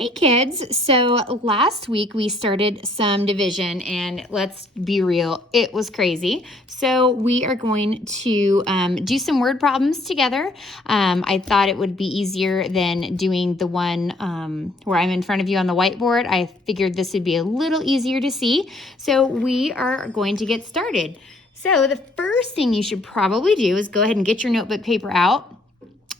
Hey kids, so last week we started some division and let's be real, it was crazy. So we are going to do some word problems together. I thought it would be easier than doing the one where I'm in front of you on the whiteboard. I figured this would be a little easier to see. So we are going to get started. So the first thing you should probably do is go ahead and get your notebook paper out.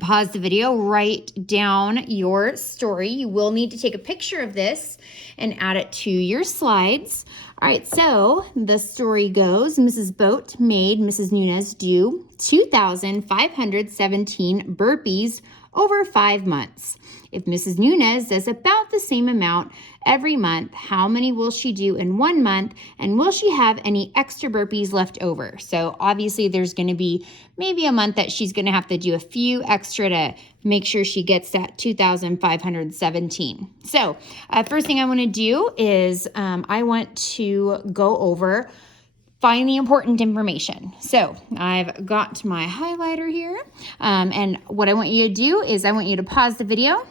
Pause the video, write down your story. You will need to take a picture of this and add it to your slides. All right, so the story goes, Mrs. Boat made Mrs. Nunez do 2,517 burpees over 5 months. If Mrs. Nunez does about the same amount every month, how many will she do in 1 month? And will she have any extra burpees left over? So obviously there's going to be maybe a month that she's going to have to do a few extra to make sure she gets that 2,517. So first thing I want to do is I want to go over find the important information. So I've got my highlighter here. And what I want you to do is I want you to pause the video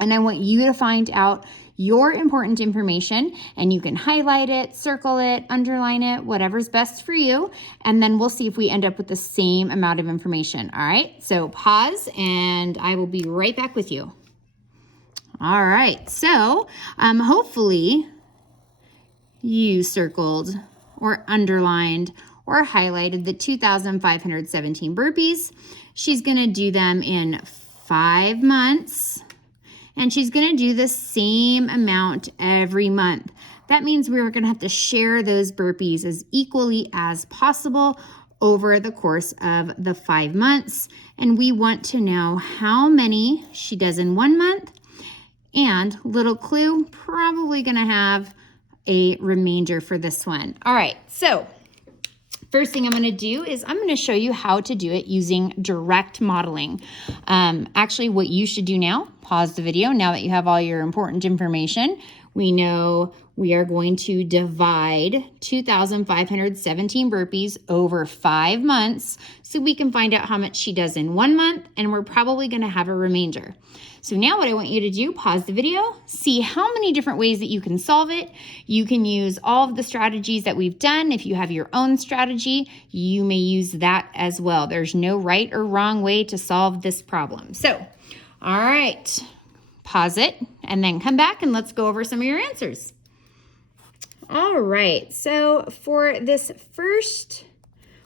and I want you to find out your important information, and you can highlight it, circle it, underline it, whatever's best for you. And then we'll see if we end up with the same amount of information. All right, so pause and I will be right back with you. All right, so hopefully you circled or underlined or highlighted the 2,517 burpees. She's gonna do them in 5 months, and she's gonna do the same amount every month. That means we're gonna have to share those burpees as equally as possible over the course of the 5 months. And we want to know how many she does in 1 month, and little clue, probably gonna have a remainder for this one. All right, so first thing I'm going to do is I'm going to show you how to do it using direct modeling. Actually, what you should do now, pause the video now that you have all your important information. We know we are going to divide 2,517 burpees over 5 months so we can find out how much she does in 1 month, and we're probably going to have a remainder. So now what I want you to do, pause the video, see how many different ways that you can solve it. You can use all of the strategies that we've done. If you have your own strategy, you may use that as well. There's no right or wrong way to solve this problem. So, all right, pause it and then come back and let's go over some of your answers. All right, so for this first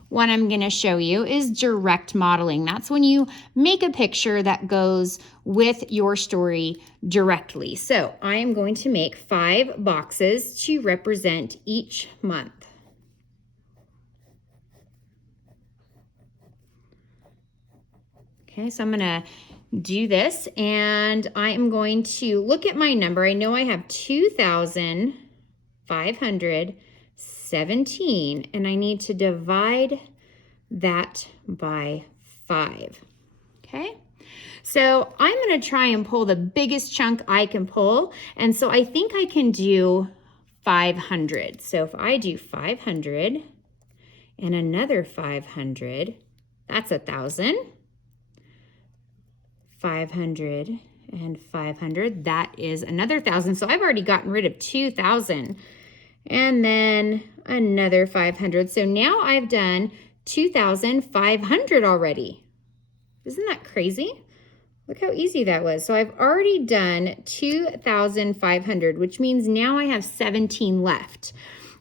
one I'm going to show you is direct modeling. That's when you make a picture that goes with your story directly. So I am going to make 5 boxes to represent each month. Okay, so I'm going to do this and I am going to look at my number. I know I have 2,517 and I need to divide that by 5. Okay, so I'm going to try and pull the biggest chunk I can pull, and so I think I can do 500. So if I do 500 and another 500, that's 1,000. 500 and 500, that is another 1,000. So I've already gotten rid of 2,000. And then another 500. So now I've done 2,500 already. Isn't that crazy? Look how easy that was. So I've already done 2,500, which means now I have 17 left.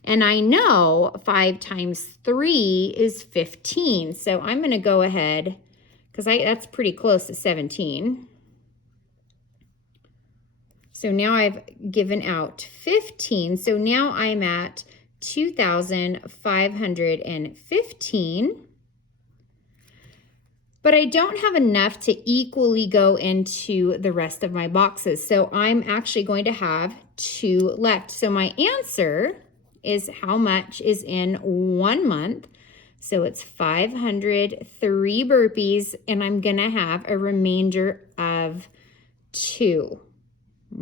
And I know 5 times 3 is 15. So I'm going to go ahead, because that's pretty close to 17. So now I've given out 15. So now I'm at 2,515. But I don't have enough to equally go into the rest of my boxes. So I'm actually going to have 2 left. So my answer is how much is in 1 month. So it's 503 burpees, and I'm gonna have a remainder of 2.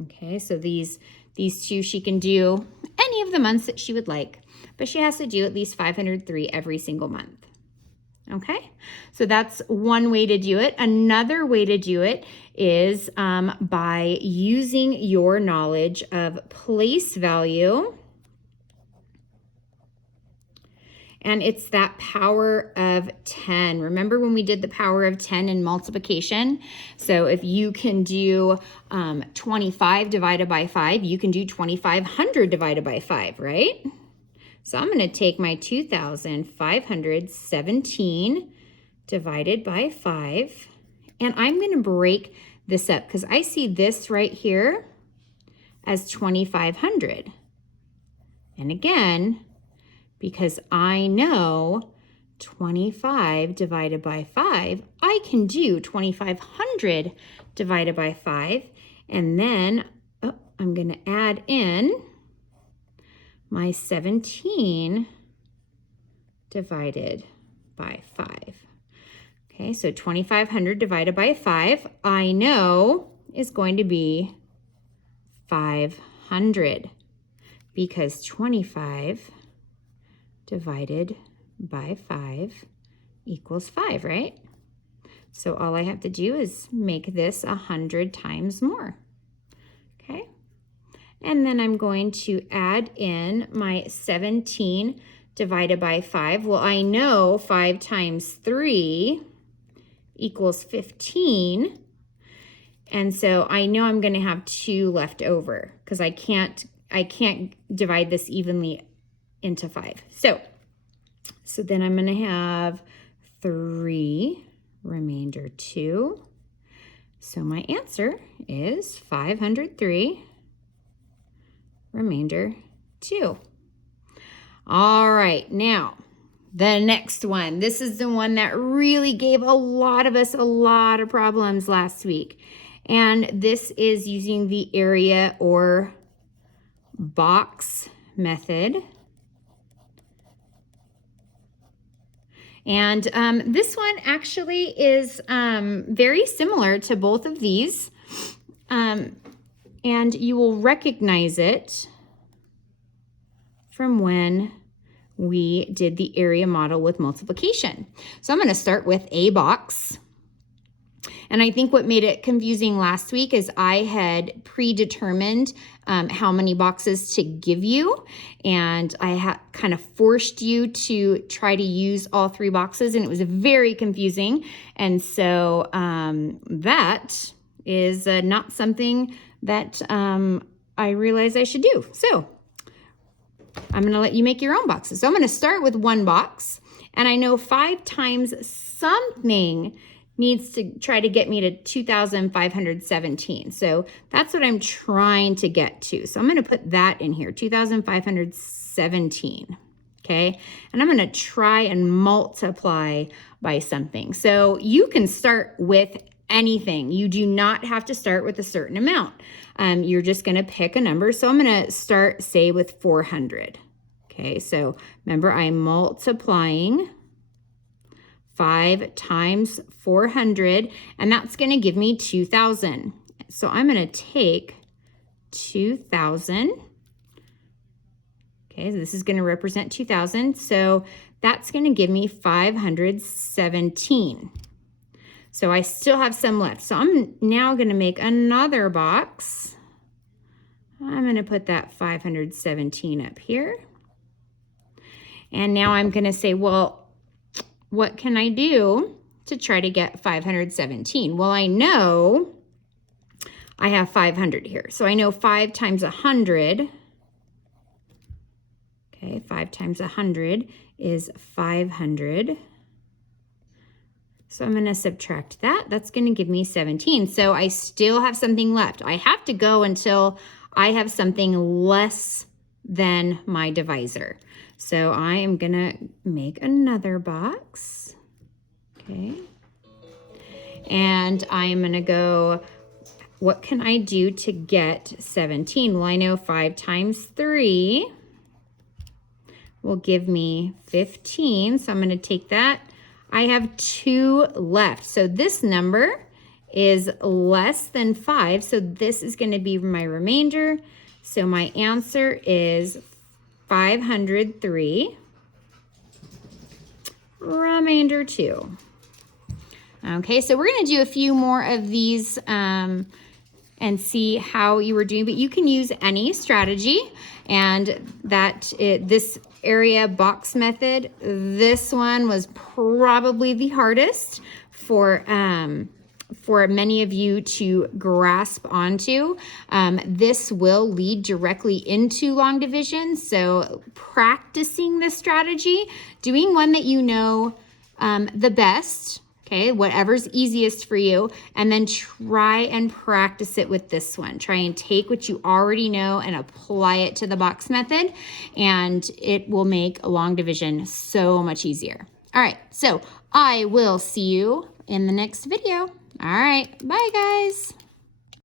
Okay, so these 2 she can do any of the months that she would like, but she has to do at least 503 every single month. Okay, so that's one way to do it. Another way to do it is by using your knowledge of place value. And it's that power of 10. Remember when we did the power of 10 in multiplication? So if you can do 25 divided by 5, you can do 2,500 divided by 5, right? So I'm going to take my 2,517 divided by 5, and I'm going to break this up because I see this right here as 2,500. And again, because I know 25 divided by 5, I can do 2,500 divided by 5. And then I'm going to add in my 17 divided by 5. Okay, so 2,500 divided by 5, I know is going to be 500 because 25 divided by 5 equals 5, right? So all I have to do is make this 100 times more, okay? And then I'm going to add in my 17 divided by 5. Well, I know 5 times 3 equals 15. And so I know I'm going to have 2 left over because I can't divide this evenly into 5. So then I'm going to have 3, remainder 2. So my answer is 503, remainder 2. All right, now the next one. This is the one that really gave a lot of us a lot of problems last week. And this is using the area or box method. And this one actually is very similar to both of these. And you will recognize it from when we did the area model with multiplication. So I'm going to start with a box. And I think what made it confusing last week is I had predetermined how many boxes to give you, and I kind of forced you to try to use all 3 boxes, and it was very confusing. And so that is not something that I realized I should do. So I'm going to let you make your own boxes. So I'm going to start with 1 box, and I know 5 times something needs to try to get me to 2,517. So that's what I'm trying to get to. So I'm going to put that in here, 2,517. Okay, and I'm going to try and multiply by something. So you can start with anything. You do not have to start with a certain amount. You're just going to pick a number. So I'm going to start, say, with 400. Okay, so remember, I'm multiplying 5 times 400, and that's going to give me 2,000. So I'm going to take 2,000. Okay, so this is going to represent 2,000. So that's going to give me 517. So I still have some left. So I'm now going to make another box. I'm going to put that 517 up here. And now I'm going to say, well, what can I do to try to get 517? Well, I know I have 500 here. So I know 5 times 100. Okay, 5 times 100 is 500. So I'm going to subtract that. That's going to give me 17. So I still have something left. I have to go until I have something less than my divisor. So I am going to make another box. Okay. And I'm going to go, what can I do to get 17? Well, I know 5 times 3 will give me 15. So I'm going to take that. I have 2 left. So this number is less than 5. So this is going to be my remainder. So my answer is 503, remainder 2. Okay, so we're going to do a few more of these and see how you were doing, but you can use any strategy, and this area box method, this one was probably the hardest for many of you to grasp onto. This will lead directly into long division, so practicing this strategy, doing one that you know the best, okay, whatever's easiest for you, and then try and practice it with this one. Try and take what you already know and apply it to the box method, and it will make a long division so much easier. All right, so I will see you in the next video. All right, bye guys.